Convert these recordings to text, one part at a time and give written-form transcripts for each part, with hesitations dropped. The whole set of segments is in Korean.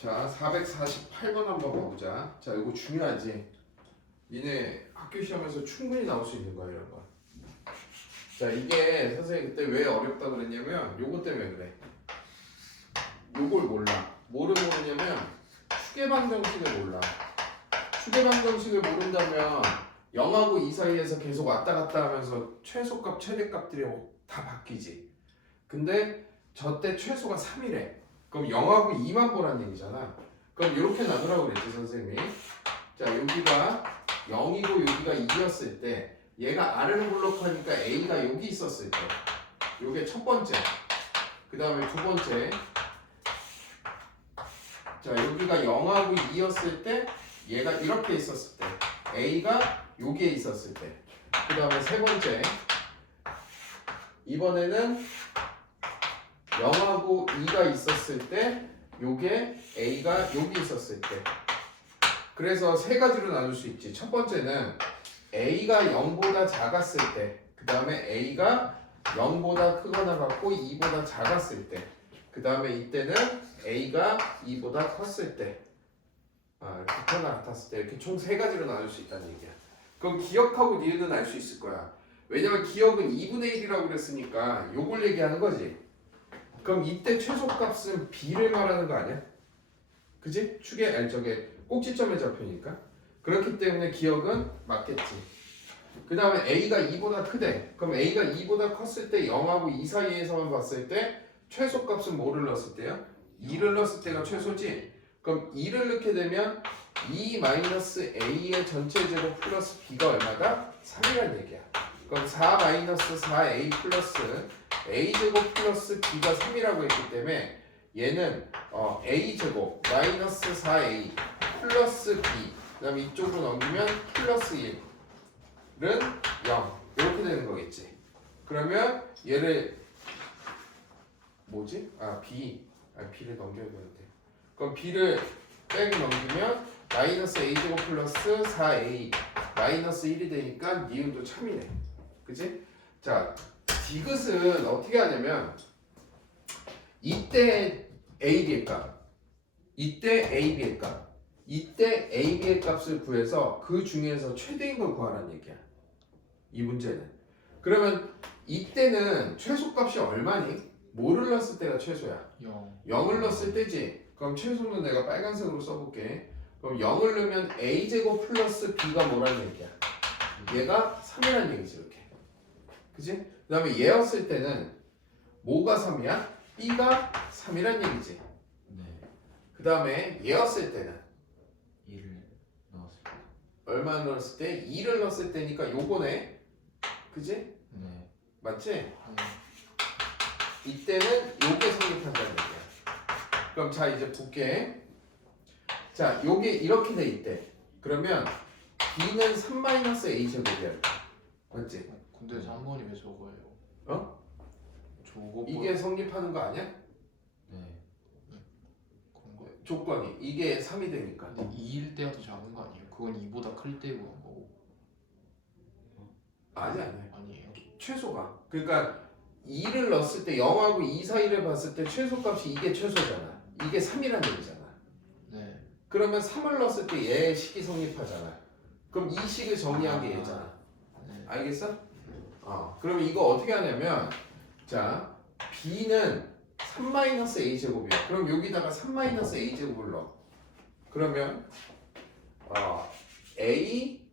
자, 448번 한번 봐보자. 자, 이거 중요하지. 니네 학교 시험에서 충분히 나올 수 있는 거야, 이런 거. 자, 이게 선생님 그때 왜 어렵다 그랬냐면 요거 때문에 그래. 요걸 몰라. 뭐를 모르냐면 추계방 정식을 몰라. 추계방 정식을 모른다면 0하고 2 사이에서 계속 왔다 갔다 하면서 최소값, 최대값들이 다 바뀌지. 근데 저때 최소가 3이래. 그럼 0하고 2만 보란 얘기잖아. 그럼 이렇게 나누라고 그랬지 선생님이. 자, 여기가 0이고 여기가 2였을 때 얘가 R을 블록하니까 A가 여기 있었을 때 요게 첫 번째. 그 다음에 두 번째. 자, 여기가 0하고 2였을 때 얘가 이렇게 있었을 때 A가 여기에 있었을 때. 그 다음에 세 번째. 이번에는 0하고 2가 있었을 때 요게 A가 여기 있었을 때. 그래서 세 가지로 나눌 수 있지. 첫 번째는 A가 0보다 작았을 때, 그 다음에 A가 0보다 크거나 같고 2보다 작았을 때, 그 다음에 이때는 A가 2보다 컸을 때, 이렇게 크거나 같았을 때, 이렇게 총 세 가지로 나눌 수 있다는 얘기야. 그럼 기억하고 니은은 알 수 있을 거야. 왜냐면 기억은 2분의 1이라고 그랬으니까 요걸 얘기하는 거지. 그럼 이때 최소값은 B를 말하는 거 아니야? 그지? 축의 저게 꼭지점의 좌표니까. 그렇기 때문에 기억은 맞겠지. 그 다음에 A가 2보다 크대. 그럼 A가 2보다 컸을 때 0하고 2 사이에서만 봤을 때 최소값은 뭐를 넣었을 때요? 2를 넣었을 때가 최소지. 그럼 2를 넣게 되면 2-A의 전체 제곱 플러스 B가 얼마다? 3이란 얘기야. 그럼 4-4A 플러스 A제곱 플러스 B가 3이라고 했기 때문에 얘는 A제곱 마이너스 4A 플러스 B, 그 다음에 이쪽으로 넘기면 플러스 1은 0 이렇게 되는 거겠지. 그러면 얘를 뭐지? B를 넘겨야 되는데. 그럼 B를 백 넘기면 마이너스 A제곱 플러스 4A 마이너스 1이 되니까 니은도 참이네. 그치? 자, 디귿은 어떻게 하냐면 이때 A, B의 값, 이때 A, B의 값, 이때 A, B의 값을 구해서 그 중에서 최대인 걸 구하라는 얘기야. 이 문제는. 그러면 이때는 최소값이 얼마니? 뭐를 넣었을 때가 최소야? 0을 넣었을 때지. 그럼 최소는 내가 빨간색으로 써볼게. 그럼 0을 넣으면 A제곱 플러스 B가 뭐라는 얘기야? 얘가 3이라는 얘기지 이렇게. 그치? 그 다음에 얘였을 때는 뭐가 3이야? B가 3이란 얘기지. 네. 그 다음에 얘였을 때는 2를 넣었을 때. 얼마 넣었을 때? 2를 넣었을 때니까 요거네. 그치? 네. 맞지? 네. 이때는 요게 성립한다는 얘기야. 그럼 자 이제 볼게. 자 요게 이렇게 돼 있대. 그러면 B는 3-A제곱이야. 맞지? 근데 3번이 왜 저거예요? 어? 저거 이게 성립하는 거 아니야? 네. 그런 거? 조건이 이게 3이 되니까. 근데 2일 때가 더 작은 거 아니에요? 그건 2보다 클 때고 한 거고. 아니야. 아니에요? 최소가. 그러니까 2를 넣었을 때 0하고 2 사이를 봤을 때 최소값이 이게 최소잖아. 이게 3이란 얘기잖아. 네. 그러면 3을 넣었을 때 얘의 식이 성립하잖아. 그럼 이 식을 정리한 게 얘잖아. 네. 알겠어? 그러면 이거 어떻게 하냐면 자 B는 3-A제곱이야. 그럼 여기다가 3-A제곱을 넣어. 그러면 A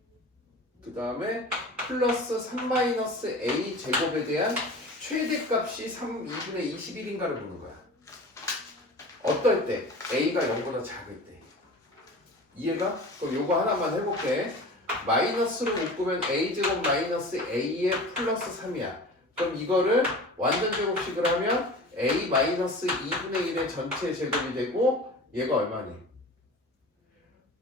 그 다음에 플러스 3-A제곱에 대한 최대값이 2분의 21인가를 보는 거야. 어떨 때? A가 0보다 작을 때. 이해가? 그럼 요거 하나만 해볼게. 마이너스로 묶으면 A제곱 마이너스 A의 플러스 3이야. 그럼 이거를 완전 제곱식을 하면 A 마이너스 2분의 1의 전체 제곱이 되고 얘가 얼마니?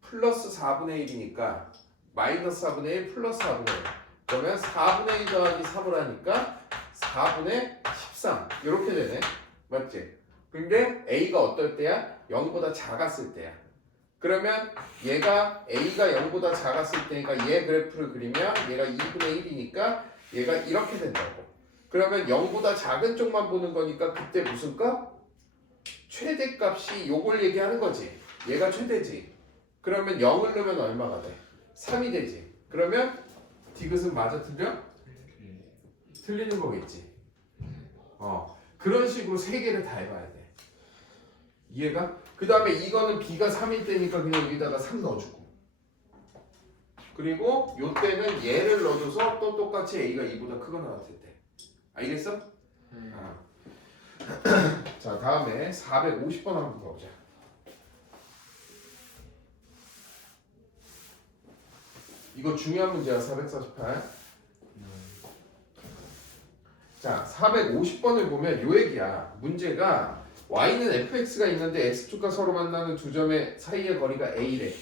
플러스 4분의 1이니까 마이너스 4분의 1 플러스 4분의 1. 그러면 4분의 1 더하기 3을 하니까 4분의 13 이렇게 되네. 맞지? 근데 A가 어떨 때야? 0보다 작았을 때야. 그러면 얘가 A가 0보다 작았을 때니까 얘 그래프를 그리면 얘가 2분의 1이니까 얘가 이렇게 된다고. 그러면 0보다 작은 쪽만 보는 거니까 그때 무슨 값? 최대값이 요걸 얘기하는 거지. 얘가 최대지. 그러면 0을 넣으면 얼마가 돼? 3이 되지. 그러면 디귿은 맞아 틀려? 틀리는 거겠지. 그런 식으로 세 개를 다 해봐야 돼. 이해가? 그 다음에 이거는 b가 3일 때니까 그냥 여기다가 3 넣어주고. 그리고 요 때는 얘를 넣어줘서 또 똑같이 a가 2보다 크거나 같을 때. 알겠어? 자, 다음에 450번 한번 가보자. 이거 중요한 문제야. 448. 자, 450번을 보면 요 얘기야. 문제가 y는 fx가 있는데 x축과 서로 만나는 두 점의 사이의 거리가 a래.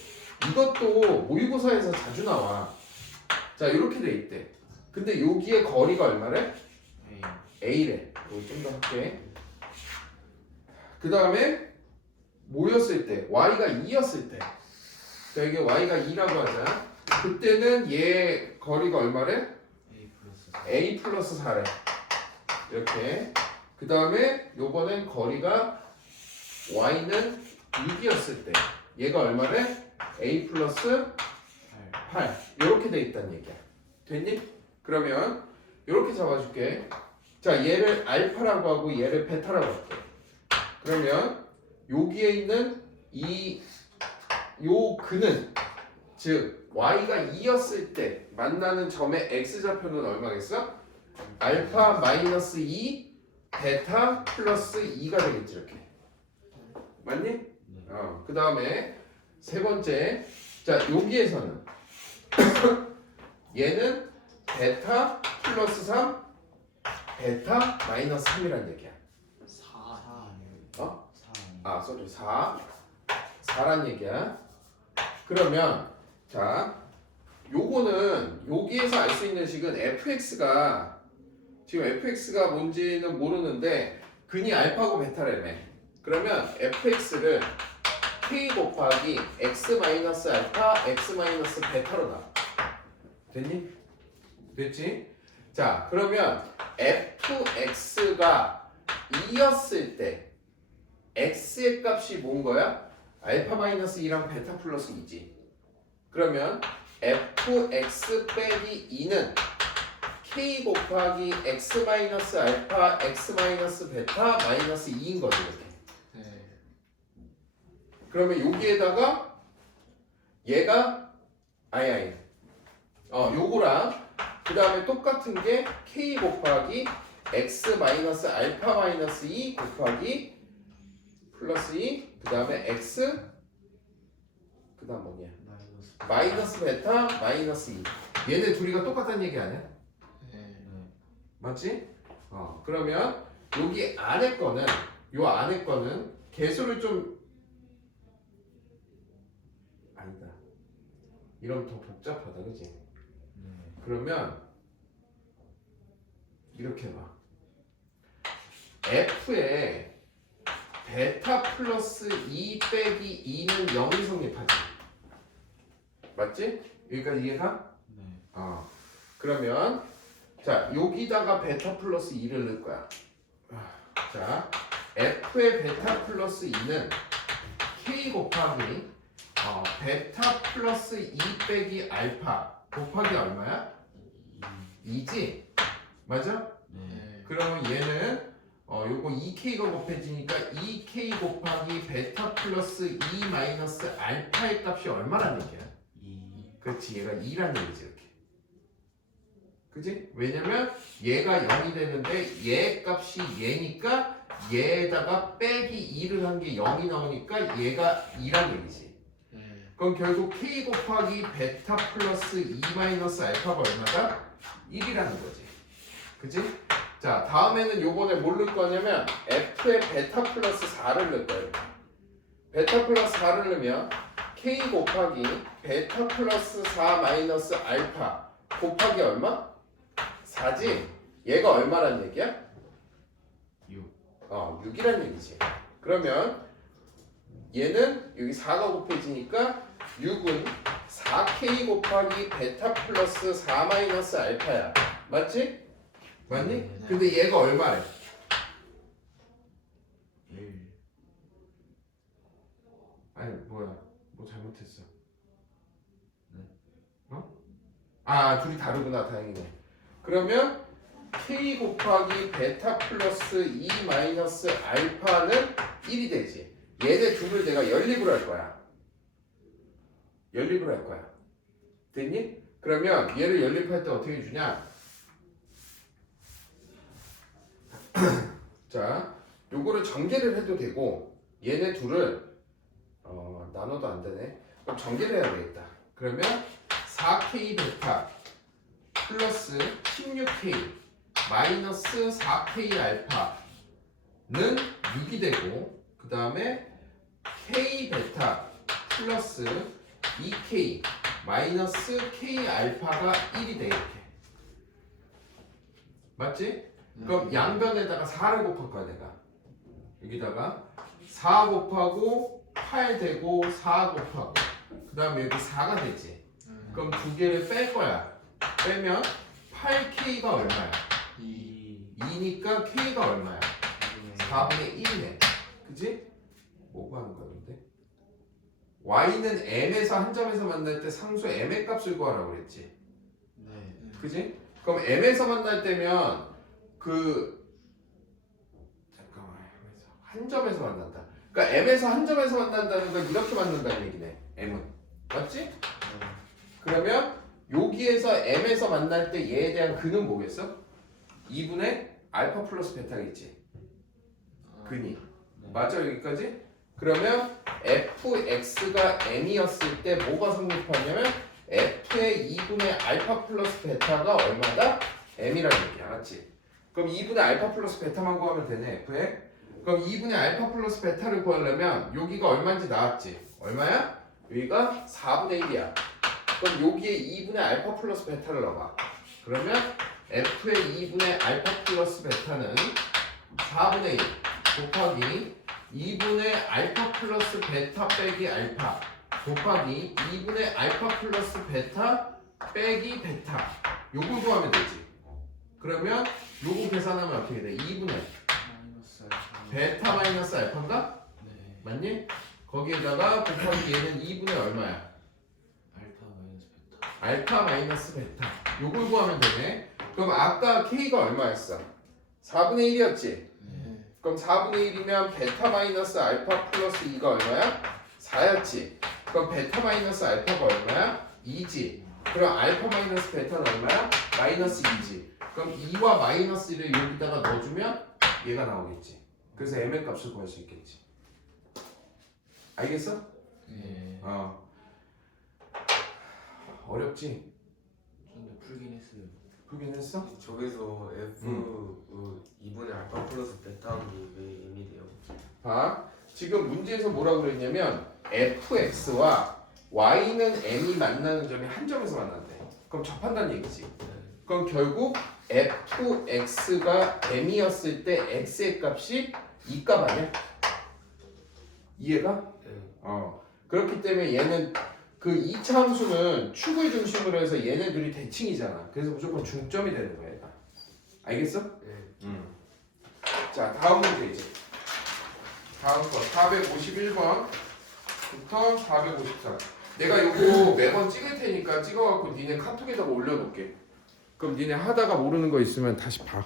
이것도 모의고사에서 자주 나와. 자, 이렇게 돼 있대. 근데 여기에 거리가 얼마래? a래. 여기 좀 더 할게. 그 다음에 뭐였을 때? y가 2였을 때. 자, 이게 y가 2라고 하자. 그때는 얘 거리가 얼마래? a 플러스 4래. 이렇게. 그 다음에 요번엔 거리가 y는 6이었을 때 얘가 얼마래? a 플러스 8 이렇게 돼 있다는 얘기야. 됐니? 그러면 이렇게 잡아줄게. 자, 얘를 알파라고 하고 얘를 베타라고 할게. 그러면 여기에 있는 요 근은 즉 y가 2였을 때 만나는 점의 x좌표는 얼마겠어? 알파 마이너스 2 베타 플러스 2가 되겠지. 이렇게 맞니? 그 다음에 세 번째, 자 여기에서는 얘는 베타 플러스 3 베타 마이너스 3이란 얘기야. 4란 얘기야. 그러면 자 요거는 여기에서 알 수 있는 식은 fx가 지금 fx가 뭔지는 모르는데 근이 알파고 베타라며. 그러면 fx를 k 곱하기 x 마이너스 알파 x 마이너스 베타로 나. 됐니? 됐지? 자, 그러면 fx가 2였을 때 x의 값이 뭔 거야? 알파 마이너스 2랑 베타 플러스 2지. 그러면 fx 빼기 2는 k 곱하기 x 마이너스 알파 x 마이너스 베타 마이너스 2인 거지. 이렇게. 그러면 여기에다가 얘가 요거랑 그 다음에 똑같은 게 k 곱하기 x 마이너스 알파 마이너스 2 곱하기 플러스 2 그 다음에 x 그 다음 뭐냐 마이너스 베타 마이너스 2 얘네 둘이가 똑같다는 얘기 아니야? 맞지? 그러면 여기 안에 거는 요 안에 거는 개수를 좀 아니다. 이러면 더 복잡하다, 그지? 그러면 이렇게 봐. f에 베타 플러스 2 빼기 2는 0이 성립하지. 맞지? 여기까지 이해가? 그러면 자 여기다가 베타 플러스 2를 넣을 거야. 자 f의 베타 플러스 2는 k 곱하기 베타 플러스 2 빼기 알파 곱하기 얼마야? 2지? 맞아? 그러면 얘는 요거 2k가 곱해지니까 2k 곱하기 베타 플러스 2 마이너스 알파의 값이 얼마라는 얘기야? 2. 그렇지, 얘가 2라는 얘기지. 이렇게. 그지? 왜냐면 얘가 0이 되는데 얘 값이 얘니까 얘에다가 빼기 2를 한 게 0이 나오니까 얘가 2라는 얘기지. 그럼 결국 k 곱하기 베타 플러스 2 마이너스 알파가 얼마다? 1이라는 거지. 그지? 자 다음에는 요번에 뭘 넣을 거냐면 f에 베타 플러스 4를 넣을 거예요. 베타 플러스 4를 넣으면 k 곱하기 베타 플러스 4 마이너스 알파 곱하기 얼마? 4지? 얘가 얼마란 얘기야? 6. 6이란 얘기지. 그러면 얘는 여기 4가 곱해지니까 6은 4k 곱하기 베타 플러스 4 마이너스 알파야. 맞지? 맞니? 네. 근데 얘가 얼마래? 1. 아니 뭐야 뭐 잘못했어. 네. 어? 아 둘이 다르구나 다행이네. 그러면 k 곱하기 베타 플러스 2 마이너스 알파는 1이 되지. 얘네 둘을 내가 연립을 할 거야. 연립을 할 거야. 됐니? 그러면 얘를 연립할 때 어떻게 주냐? 자, 요거를 전개를 해도 되고 얘네 둘을 나눠도 안 되네. 그럼 전개를 해야 되겠다. 그러면 4k 베타 플러스 16k 마이너스 4k 알파는 6이 되고 그 다음에 k 베타 플러스 2k 마이너스 k 알파가 1이 돼 이렇게. 맞지? 그럼 양변에다가 4를 곱할 거야 내가. 여기다가 4 곱하고 8 되고 4 곱하고 그 다음에 여기 4가 되지. 그럼 두 개를 뺄 거야. 빼면 8k가 얼마야? 2니까 k가 얼마야? 4분의 1이네. 그지? 뭐 구하는 거야 근데? y는 m에서 한 점에서 만날 때 상수 m의 값을 구하라고 그랬지. 네. 그지? 그럼 m에서 만날 때면 잠깐만 한 점에서 만난다. 그러니까 m에서 한 점에서 만난다는 건 이렇게 만난다는 얘기네. m은 맞지? 그러면 여기에서 m에서 만날 때 얘에 대한 근은 뭐겠어? 2분의 알파 플러스 베타겠지. 근이 맞아 여기까지? 그러면 fx가 m이었을 때 뭐가 성립하냐면 f의 2분의 알파 플러스 베타가 얼마다? m이라는 얘기야. 맞지? 그럼 2분의 알파 플러스 베타만 구하면 되네. f에. 그럼 2분의 알파 플러스 베타를 구하려면 여기가 얼마인지 나왔지? 얼마야? 여기가 4분의 1이야. 그럼 여기에 2분의 알파 플러스 베타를 넣어봐. 그러면 f의 2분의 알파 플러스 베타는 4분의 1 곱하기 2분의 알파 플러스 베타 빼기 알파 곱하기 2분의 알파 플러스 베타 빼기 베타 요걸 구하면 되지. 그러면 요거 계산하면 어떻게 돼? 2분의 마이너스 알파. 베타 마이너스 알파인가? 네. 맞니? 거기에다가 곱하기 얘는 2분의 얼마야? 알파 마이너스 베타. 알파 마이너스 베타 요걸 구하면 되네. 그럼 아까 k가 얼마였어? 4분의 1이었지? 네. 그럼 4분의 1이면 베타 마이너스 알파 플러스 2가 얼마야? 4였지. 그럼 베타 마이너스 알파가 얼마야? 2지. 그럼 알파 마이너스 베타는 얼마야? 마이너스 2지. 그럼 2와 마이너스 1을 여기다가 넣어주면 얘가 나오겠지. 그래서 m의 값을 구할 수 있겠지. 알겠어? 네. 어렵지? 근데 풀긴 했어요. 풀긴 했어? 저기서 f 2분의 알파 플러스 베타한 게왜 m이 돼요? 봐. 지금 문제에서 뭐라고 그랬냐면 fx와 y는 m이 만나는 점이 한 점에서 만난대. 그럼 접한다는 얘기지. 그럼 결국 fx가 m이었을 때 x의 값이 이 값 아니야? 이해가? 네. 그렇기 때문에 얘는 그 2차 함수는 축을 중심으로 해서 얘네 둘이 대칭이잖아. 그래서 무조건 중점이 되는 거야 얘가. 알겠어? 네. 자 다음 문제 이제 다음 거 451번부터 454. 내가 이거 매번 찍을 테니까 찍어갖고 니네 카톡에다가 올려놓을게. 그럼 니네 하다가 모르는 거 있으면 다시 봐.